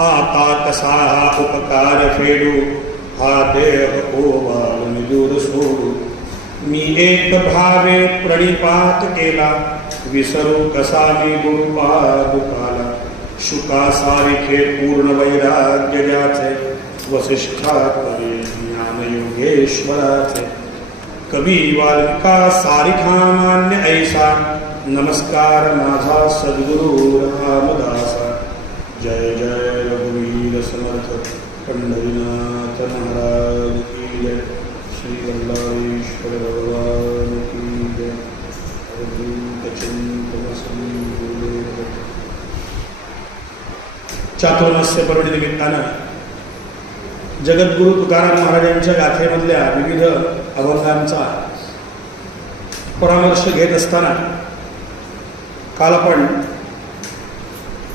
आता कसा हा उपकार फेडू, हा देह ओवाळून दूर सोडू. मी एक भावे प्रणिपात केला, विसरू कसा मी गुरुपादुकाला. शुका सारिखे पूर्ण वैराग्य ज्याचे, वसिष्ठात्मने ज्ञान योगेश्वराचे. कवी वाल्मिका सारिखा मान्य ऐसा, नमस्कार माझा सद्गुरु रामदासा. जय जय रघुवीर समर्थ पंढरीनाथ महाराज की जय. श्री वल्लभेश्वर भगवान की जय. चातुर्मास्य पर्वणी निमित्तानं जगद्गुरु तुकाराम महाराजांच्या गाथेमधल्या विविध अभंगांचा परामर्श घेत असताना काल आपण